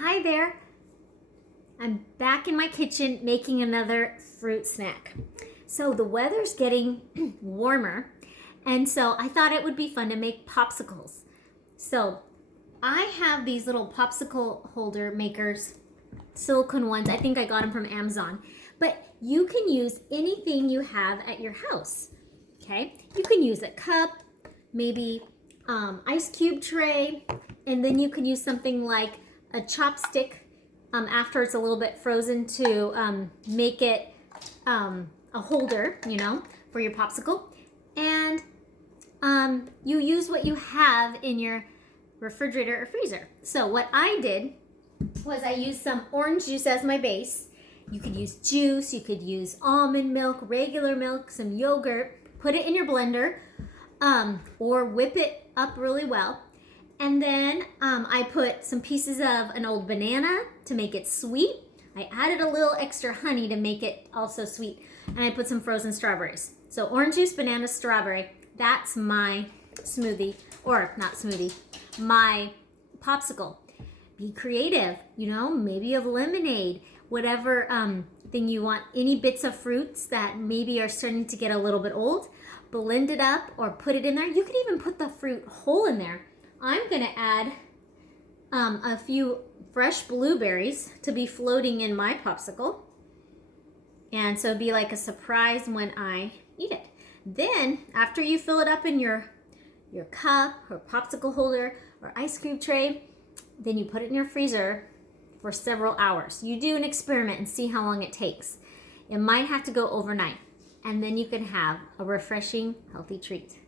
Hi there. I'm back in my kitchen making another fruit snack. So the weather's getting warmer, and so I thought it would be fun to make popsicles. So I have these little popsicle holder makers, silicone ones. I think I got them from Amazon. But you can use anything you have at your house. Okay? You can use a cup, maybe ice cube tray, and then you can use something like a chopstick after it's a little bit frozen to make it a holder, for your popsicle. And you use what you have in your refrigerator or freezer. So what I did was I used some orange juice as my base. You could use juice, you could use almond milk, regular milk, some yogurt, put it in your blender, or whip it up really well. And then I put some pieces of an old banana to make it sweet. I added a little extra honey to make it also sweet. And I put some frozen strawberries. So orange juice, banana, strawberry. That's my smoothie, or not smoothie, my popsicle. Be creative, maybe of lemonade, whatever thing you want. Any bits of fruits that maybe are starting to get a little bit old, blend it up or put it in there. You could even put the fruit whole in there. I'm gonna add a few fresh blueberries to be floating in my popsicle. And so it'd be like a surprise when I eat it. Then, after you fill it up in your cup or popsicle holder or ice cube tray, then you put it in your freezer for several hours. You do an experiment and see how long it takes. It might have to go overnight. And then you can have a refreshing, healthy treat.